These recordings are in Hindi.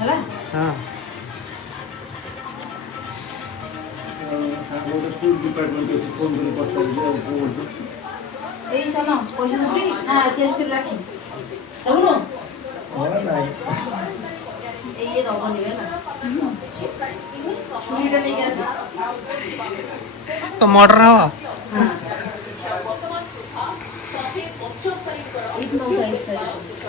ହେଲା ହଁ ଏଇ ସାନ ପଇସା ଦେବି ନା ଚେଞ୍ଜ କରି ରାଖି ଦେବୁନୁ ଇଏ ଦବନି ହେଲା ଛୁରୀଟା ନେଇକି ଆସ ମର୍ଡର ହବ ଏଇଠି ନଉଥା ଏଇ ସାଇଡ୍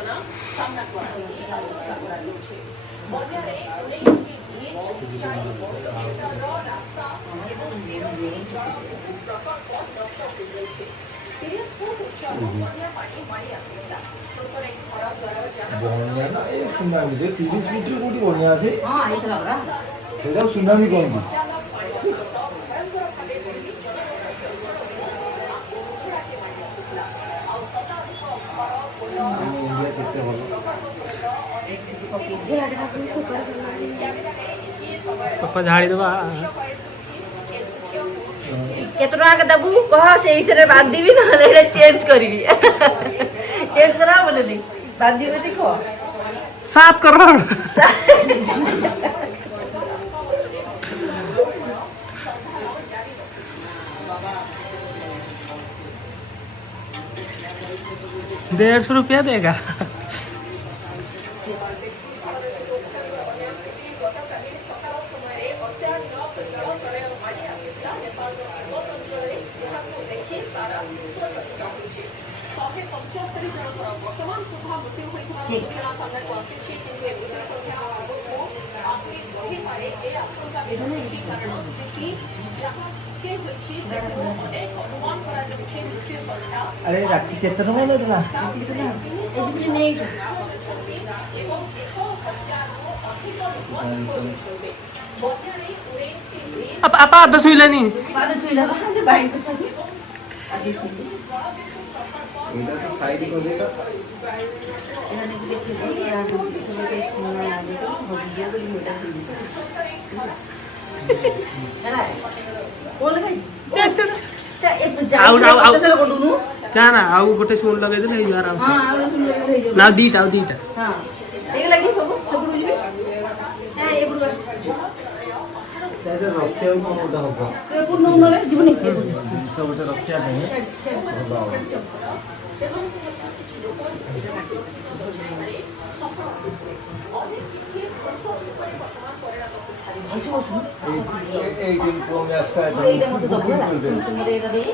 ବନ୍ୟା ନା ଏ ସୁନାମି ଯେ 30 ମିନିଟ୍ କୋଉଠି ବନ୍ୟା ଅଛି ହଁ ଆଇଥିଲା ପରା ସେଇଟା ସୁନାମି କହନ୍ତି। ଇଣ୍ଡିଆ କେତେ ଭଲ ସଫା ଝାଡ଼ିଦେବା କେତେ ଟଙ୍କା ଦେବୁ କହ ସେଇଥିରେ ବାନ୍ଧିବି ନହେଲେ ଏଇଟା ଚେଞ୍ଜ କରିବି ଚେଞ୍ଜ କରା ହବନି ବାନ୍ଧିବି ଦେଖ साफ करो ₹150 देगा अरे राखी केते टଙ୍କା ନେଇଥିଲା apa ada suilani ଏଇଟା ତ ସାଇଡ କରିଦେଲା जाना आउ गोटे सुन लगे दे नहीं आराम से ना दीटा हां एक लगी सब सब बुझबी ए बुढ़वा ସେଇଟା ରଖିବାକୁ କଣ ଗୋଟେ ହବ ଏ ପୂର୍ଣ୍ଣ ନଲେ ଯିବନି ଜିନିଷ ଗୋଟେ ରଖିବା ପାଇଁ ଏଇଟା ମତେ ଦବୁ ହେଲା ତୁମରେ ଏଇଟା ଦେଇ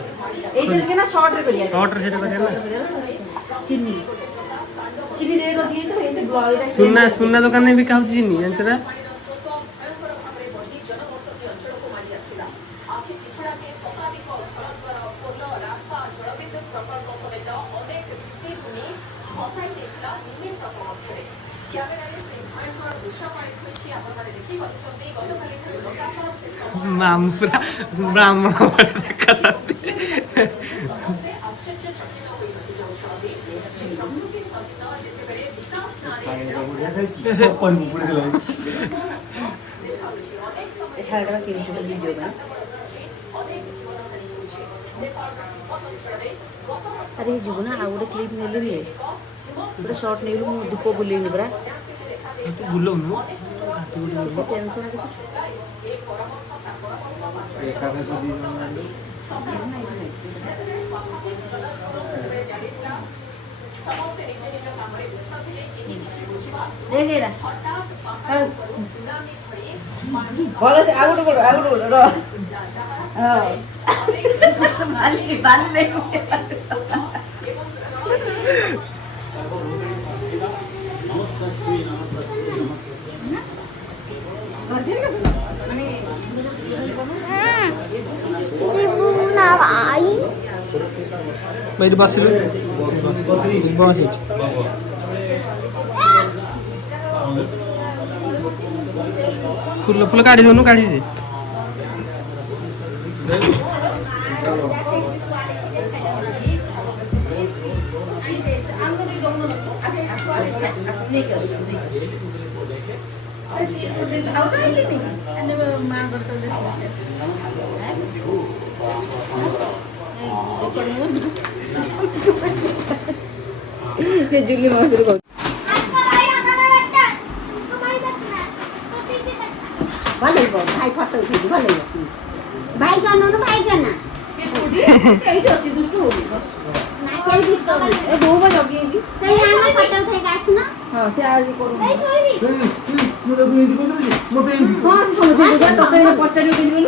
ଏଇଟାରେ କେନା শর্ট ରେ করিয়া शॉर्ट रे सेटा करिया চিনি চিনি রেট ଅଧିକ ହେଇଥିବ ଏଇଟା ବ୍ଲଏଟା सुनना सुनना दुकान में भी काम चीनी जानचरा मामुरा ब्राह्मण कराते ଏଠାଡା କିଣିଛୁ ବୋଲି ଭିଡିଓ ପାଇଁ ଆରେ ଯିବୁ ନା ଆଉ ଗୋଟେ କ୍ଲିପ ନେଲି ବି ଗୋଟେ ଶର୍ଟ ନେଇଲୁ ମୁଁ ଧୂପ ବୁଲେଇନି ପରା बुलाउनु टेंशन देखेरा भलो से आउट बोल र हां बाली बाली नहीं बैठ बसिलु बस फुल फुल काढी दोनु काढी दे जुली माधुरी ଭାଇ ଫଟୋ ଉଠେଇଛି ଭଲ ଲାଗିବ ଭାଇ ଜାନ ଭାଇ ଜାନା ସେଇଠି ଅଛି ଦୁଷ୍ଟୁ ହଉନି ନା କେହି ଦିଷ୍ଟ ହଉନି ଏ ବୋଉ ବା ଜଗିକି ସେଇ ଆମେ ଫଟୋ ଉଠେଇକି ଆସୁନ ହଁ ସେ ଆଜି କରୁନି ଏଇ ଶୋଇବି ମୁଁ ତାକୁ ଏମିତି କରୁଥିଲି ମତେ ଏମିତି ହଁ ସେ ଶୁଣୁଛି ତତେ ପଚାରିବ କେମିତି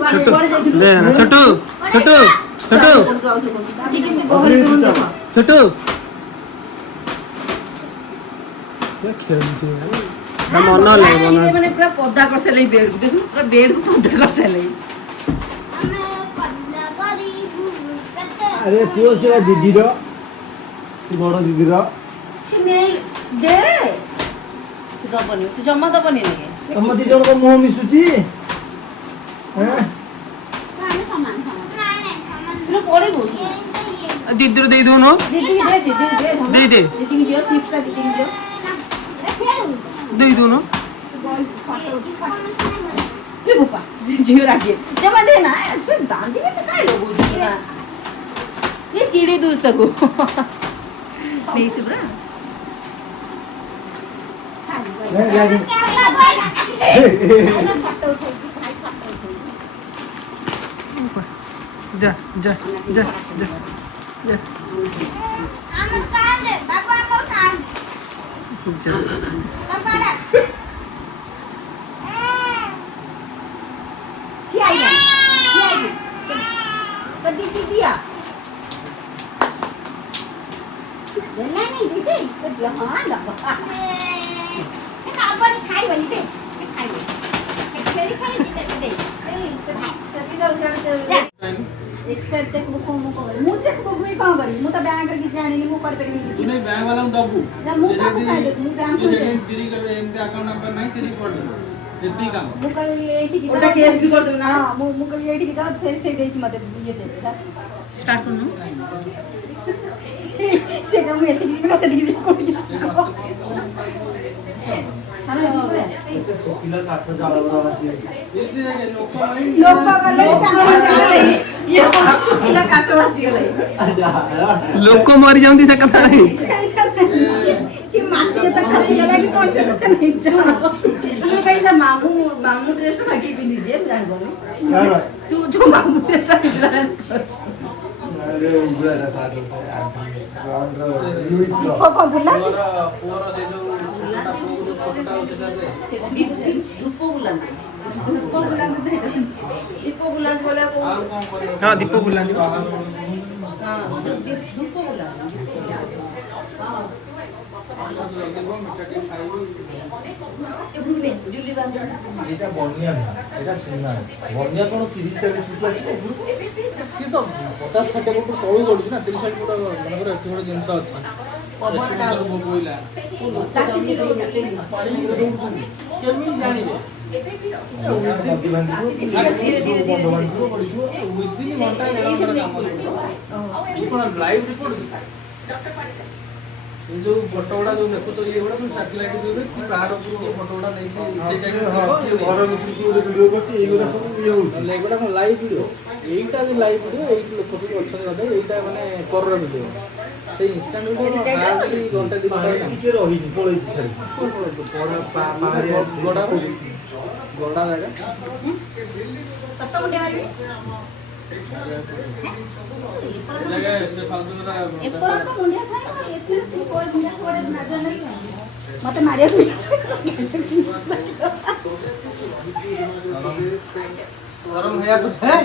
ଗଲୁ କୁଆଡେ ଯାଇଥିଲୁ ଦେ ନା ଛୋଟୁ ଛୋଟୁ ଛୋଟୁ ଦାଦି କେମିତି ଗହଳି ଶୁଣୁଛି ଛୋଟୁ ଖେଳୁଛି ମନ ଲାଗେ ମନ ମାନେ ପୁରା ପଦା କରିସାରିଲେଇ ବେଡକୁ ଦେଖୁ ପୁରା ବେଡକୁ ପଦା କରିସାରିଲେଇ ଆମେ କଲା କରିବୁ କେତେ ଆରେ ପୁଅ ସେଟା ଦିଦିର ସେ ବଡ ଦିଦିର ସେ ନେଇ ଦେ ସେ ଦବନି ସେ ଜମା ଦବନି ନାଇଁ ତମ ଦି ଜଣଙ୍କ ମୁହଁ ମିଶୁଛି ଆମେ ସମାନ ସମାନ ନାଇଁ ନାଇଁ ସମାନ ପୁରା ପଡିବୁ ଦିଦିର ଦେଇ ଦଉନୁ ଦିଦି ଦେ। ଦିଦି ଦିଅ ଚିପ୍ସଟା ଦିଦି ଦିଅ ଦେଇ ଦଉନୁ ଏ ବୋପା ଝିଅ ରାଗିଏ ଜମା ଦେ ନା ସେ ଦାନ୍ଦି के काय लगोची ना ये चिड़ी दूस तको नहीं सुब्रा जा जा जा जा जा ଆମେ କାନ୍ଦେ ବାପା ଆମ କାନ୍ଦେ जा ବାପାଡା की आईला कदी दिया ଦେଲା ନାଇଁ ଦିଦି कदी हां दबा ଏ ଖାଇବନି ଖାଇବନି ଦେ ଖାଇବ ଖେଳି ଖେଳି ଦିଦି ଦେ ए सती जाऊ से एक्सपर्ट तक वो को ମୁଁ ଚେକ୍ ବୁକ୍ କଣ କରିବି ମୁଁ ତ ବ୍ୟାଙ୍କ କିଛି ଜାଣିନି ମୁଁ କରିପାରିବି କିଛି नहीं बैंक वाला दबू ना ମୁଁ କାହାକୁ ଖାଇଲେ ମୁଁ ବ୍ୟାଙ୍କ चिरी का एमती अकाउंट नंबर नहीं चिरी पड़ इतनी काम ମୁଁ କହିଲି ଏଇଠିକି ओटा केस भी कर दो ना ହଁ ମୁଁ କହିଲି ଏଇଠିକି ଯାଅ ସେ ଦେଇଛି ମତେ ଇଏ ଚେକ୍ स्टार्ट करो ସେଇଟା ମୁଁ ଏଠିକି ଯିବି ନା ସେଠିକି ଯିବି କୋଉଠିକି ଯିବି हां ठीक है ଏତେ ଶୁଖିଲା କାଠ ଜାଳ ଗୁରା ଆସି इतनी जगह लोग नहीं ଲୋକ ଗଲେ ये सुखिला काट वासी गले लोक मरी जाऊंदी से कथा नहीं कि माटी तो खसी गला कि कौन से पता नहीं जानो ये कैसा मामू मामू ड्रेस लगी भी लीजिए जान बोलो ନାଇଁ तू जो मामू ड्रेस लगी ଆରେ ଉଗୁରା ସାଡୁ ରାଉଣ୍ଡ ଲୁଇସ୍ ର କଣ ବୁଲା पूरा से जो छोटा पोग जो छोटा उसे दे धूप बुलान दीप बुलान बोले को और कौन करे हां दीपक बुलानी हां धूप बुलान जुली बांध ଏଇଟା ବନିଆ ନୁହଁ ଏଇଟା ସୁନା ବନିଆ କଣ 30-40 ଫୁଟ ଆସିବ ଉପରକୁ सी तो 50-60 फुट तळू गडुछ ना 30-60 फुट मनकर एठी गोटे जिंस अछि पवनटा बोइला ताती चित्र ପାଣି ଦଉଛନ୍ତି केमी जानिबे ନଦୀ ଭାଙ୍ଗିବ ବନ୍ଧ ଭାଙ୍ଗିବ ପଡ଼ିଯିବ विदिन घंटा एडा काम कोन लाइव रिपोर्ट से जो फोटो गुडा जो देखुछ ये गुडा सब सैटेलाइट देबे कि कार ऊपर के फोटो गुडा नै छै से टाइम ଘର ଭିତରକୁ ଗୋଟେ ଭିଡ଼ିଓ କରିଛି ଏଇଗୁଡ଼ା ସବୁ ଇଏ ହଉଛି ଏଗୁଡ଼ା କଣ ଲାଇଭ୍ ଭିଡ଼ିଓ ଏଇଟା ଯୋଉ ଲାଇଭ୍ ଭିଡ଼ିଓ ଏଇଠି ଲୋକ ସବୁ ଅଛନ୍ତି ଗୋଟେ ଏଇଟା ମାନେ କରର ଭିଡ଼ିଓ ସେଇ ଇନଷ୍ଟାଣ୍ଟ ଭିଡ଼ିଓ ହାର୍ଡଲି ଘଣ୍ଟା ଦୁଇ ଘଣ୍ଟା କାମ ଟିକେ ରହିନି ପଳେଇଛି ଛାଡ଼ି ପାହାଡ଼ିଆ ଗଡ଼ା ଗଡ଼ା ଜାଗା ସତ ମୁଣ୍ଡେ ମାରିବି ଜାଗା ସେ ଫାଲତୁ କଥା ଏପର ତ ମୁଣ୍ଡିଆ ଖାଇବ ଏଥିରେ ତୁ କୋଉ ମୁଣ୍ଡିଆ କୋଡେ ନଜର ନାହିଁ ମତେ ମାରିବାକୁ शर्म है या कुछ है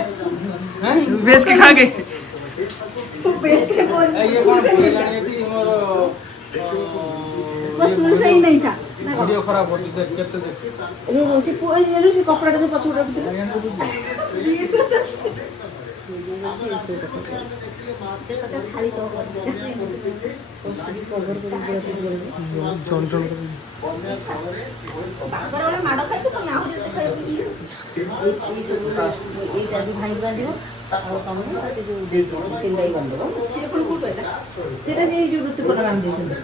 हैं बेच के खा गए बेस के बोल ये कौन बोलेलानी एटी मोर बस सही नहीं था वीडियो खराब होती देख केते देख से से कपड़ा तो पछुड़ा से तो खाली सो कर दे चल चल बाबर वाला माडो खाइ तो ना हो खाइ ଏଇଟା ବି ଭାଇ ବାନ୍ଧିବ ଆଉ ତମେ ସେ ଯୋଉ ତିନିଟା ବାନ୍ଧିବ से पण कोट है ସେଟା ସେ ଯୋଉ ଋତୁପର୍ଣ୍ଣ ବାନ୍ଧି ଦେଇଛନ୍ତି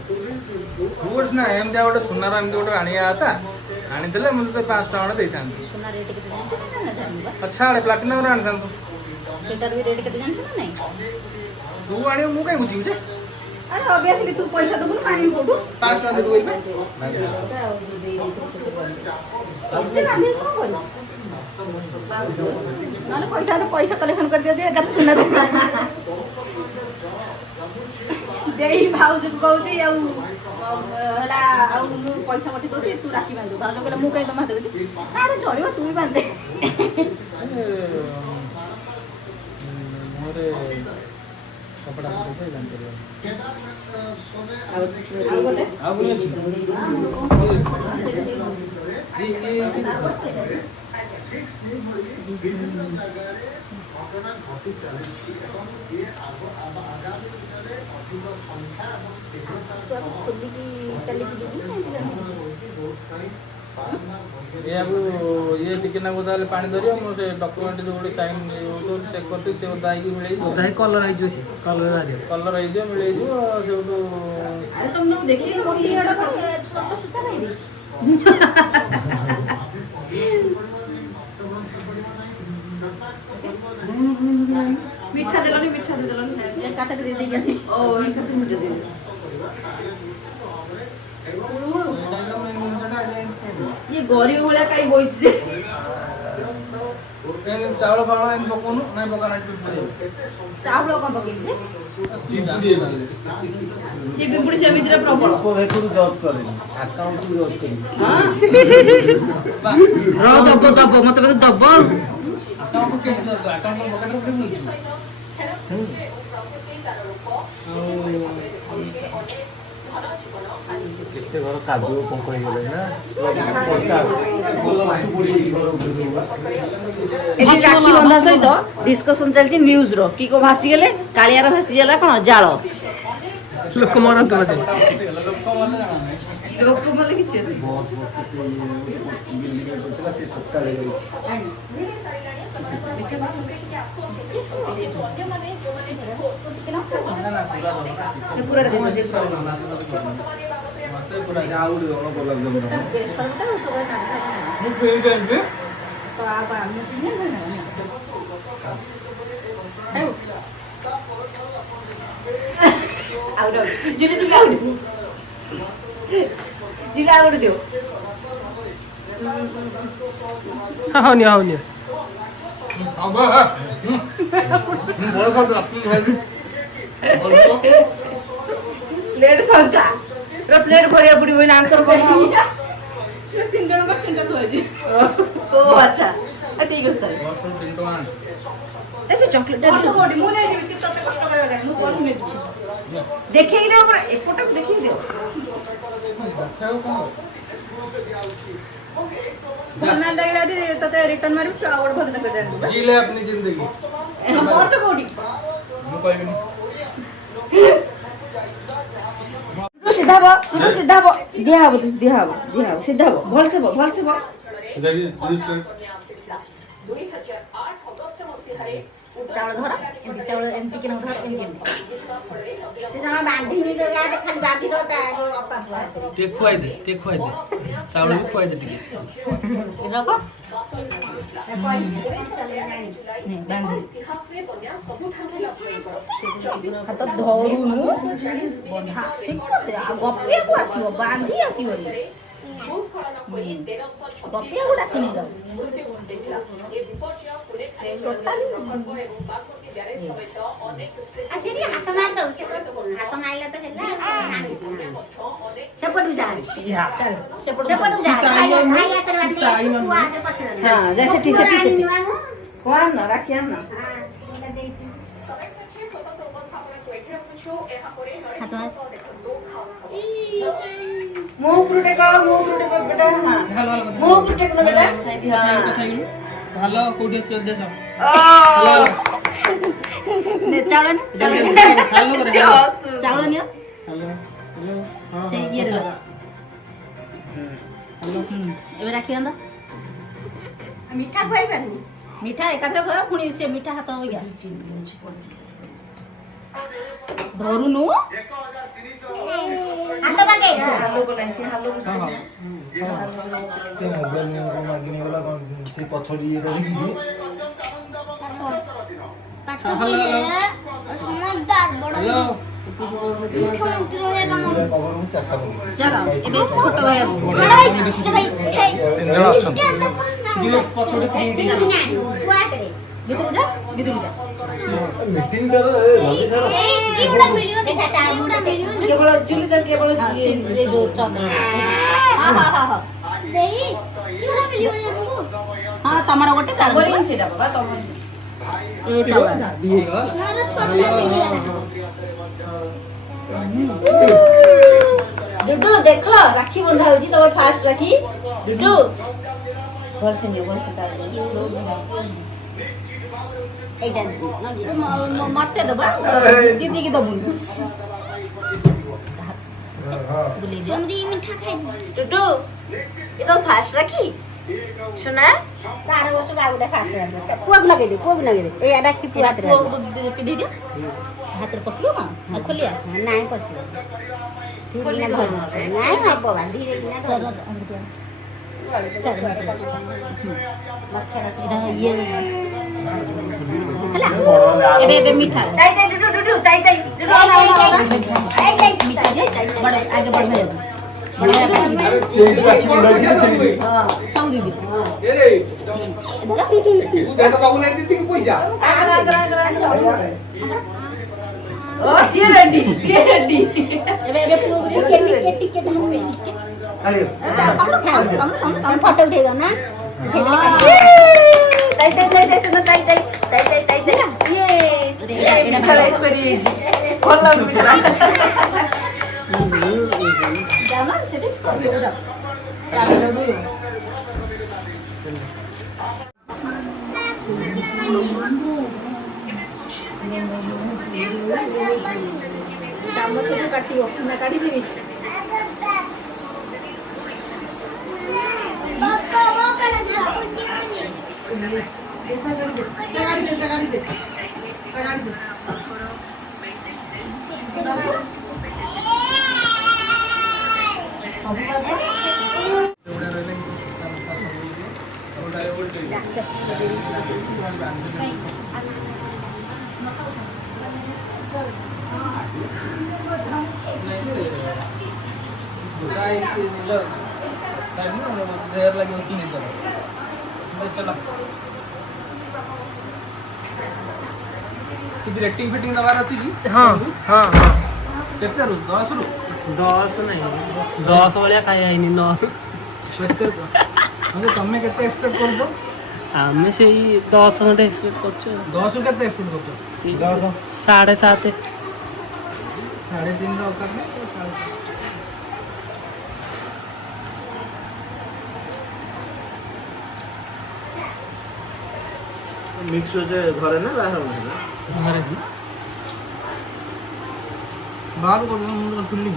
गुड्स ना एम जा गोटे सुनार एम गोटे आनिया था आनी देले मुझे 5 टका देता सोना रेट के जानते ना जानबा अच्छा आड़े प्लाटिनम रे आनता सेटार भी रेट के जानते ना नहीं तू आनी मु काई बुझी जे अरे ऑब्वियसली तू पैसा दबु ना पानी कोठू 5 टका देबो इबे इतने गांधी को बोल ना पैसा तो पैसा कलेक्शन कर दे एका तो सुना दे देई भाउज कहूची आ हला आ पैसा मटी दोती तू राखी बांध भाउज कहला मु कहीं तो मार देती अरे चलियो तू भी बांध दे मोरे कपड़ा देखै जान करियो आ गोटे आ बोले বিভিন্ন জায়গায় ঘটনা ঘটি চালিয়েছে এবং এর আগামী দিনে অধিক সংখ্যা এবং ये अब ये टिके ना बोदाले पानी धरियो मो से डॉक्यूमेंट जो बोले साइन तो चेक करते से दाई की मिले ओदाई कलर आई जो से कलर आ गया कलर आई जो मिले जो से तो अरे तुम लोग देखिए मोटी एड़ा पर छोटा सूता नहीं दी मीठा देलनी एक काटा दे दे गया ओ ई सब मुझे दे ये गौरी वाला काई बोइছে चावल फावल एम पकोनु नहीं पकाना पड़े चावल कौन पकेइले ये बिपुड़ी से मित्र प्रबल देखु जज करे अकाउंट को जज करे रो दब मत बे दब अकाउंट के अकाउंट में पकड़ के मिलु केते घर कादुओ पंख हो गेले ना एटी राखी बंधा सहित डिस्कशन चलछि न्यूज रो की को भासी गेले कालियार भासी गेला कोन जाळ लोक मरत बजे लोक मले किछ अछि बहुत केते बिल्डिंग में बैठला से तत्काल ले जाई पूरा दे मते पूरा आउड होनो गोलाप जामुन बेसन तो ना मु फेल जाएंगे तो आप आने पीने ना आउट जिले जिले आउट जिले आउट दियो हां नि अब प्लेट फांका रे प्लेट भरिया पड़ी होई नाम कर पड़ी से तीन जन का तीन तो है ओ अच्छा ठीक है उस्ताद ऐसे चॉकलेट और सब बॉडी मुने जे तते कष्ट करे लगा मु कोन ने दिछि देखे ही दो पर एक फोटो देखी दो ना लगला दे तते रिटर्न मारि चावल भग तक दे जी ले अपनी जिंदगी और सब बॉडी मु कहबी नहीं तू सीधा बो दिया हबो सीधा बो भल से बो चावल धर एमती चावल एमती के न धर एमती से जमा बांधी नि तो याद खाली बांधी दो ता अपा टे खुआई दे चावल भी खुआई दे टिके रखो नहीं बांधी हाथ धरुनु बंधा से गप्पे को आसीबो बांधी आसीबो गप्पे को डाकिनि जाऊ आसिरी हाथ मार दो हाथ मारला तो हेला सेपट जा चल सेपट जा आया तेरे बाटी तू आगे पछड़ हां जैसे टी कौन ना राखिया ना मुंह पुरुटे का बेटा हां मुंह पुरुटे को बेटा हां ভালো কোডে চল দেছ ने चावल ভালো করে चावल नियो हेलो हां चाहिए रे एबे राखी अंदा मीठा खुआई पानी मीठा एकाथरे खयो पुणी से मीठा हाथ हो गया धरुनु हाथ बागे हालो को नहीं से हालो को हां के मोबाइल में को मागिने वाला कौन से पछड़ी रही और समझदार बड़ा हेलो चलो ଏବେ ଛୋଟ ଭାଇ ଯିଏ ପଛରେ ପ୍ରିଣ୍ଟ ଭିତରକୁ ଯା ଭିତରକୁ ଯା କେବଳ ଚୁଲି ତ କେବଳ ଯୋଉ ଚନ୍ଦ୍ର ହଁ ତମର ଗୋଟେ ତାର ଗୋଟେ ସେଇଟା ବାବା ତମର ଏ ଚାଉଳ डुडू देख राखी बंधा होची तोर फास्ट राखी डुडू वर्ष ने वर्ष ता एटा मते दबा दीदी की दबुन बुली दे हमदी मिठा खाइ डुडू ये तो फास्ट राखी सुना तार वर्ष गागुडा फास्ट राखी कोग लगे दे ए राखी पूरा हाथ पिदी दे हाथ रे पसलो ना खोलिया नाही पसलो खोली ना धर नाही हबो बांधी रे ना धर चल मक्खा रखी दा ये हला एबे मीठा ताई डुडू ताई डुडू आई मीठा दे बड़ आगे बढ़ में बड़ा हां सब दीदी ए रे तू देखो बाबू नहीं देती पैसा ओ सी रेडी एबे पूरा के अरे कम फोटो उठे दो ना ताई सुनो ताई ये एटा खरा एक्सपीरियंस खोला बिटा जाना सेटे हो जा चाबी लगो चामच से काटियो ना काटी देबी बाबा वो कने था देखा जोड़ी दे गाड़ी दे कुछ रेटिंग फिटिंग दबार अच्छी की हाँ हाँ हाँ केते रु 10 रु 10 नहीं 10 वाला खाई आईनी 9 हम तमे केते एक्सपेक्ट करछो आमे से 10 घंटे एक्सपेक्ट करछो 10 रु केते एक्सपेक्ट करछो 7.5 3.5 रो करने मिक्स हो जाए घरे ना बाहर घरे बाहर को खुली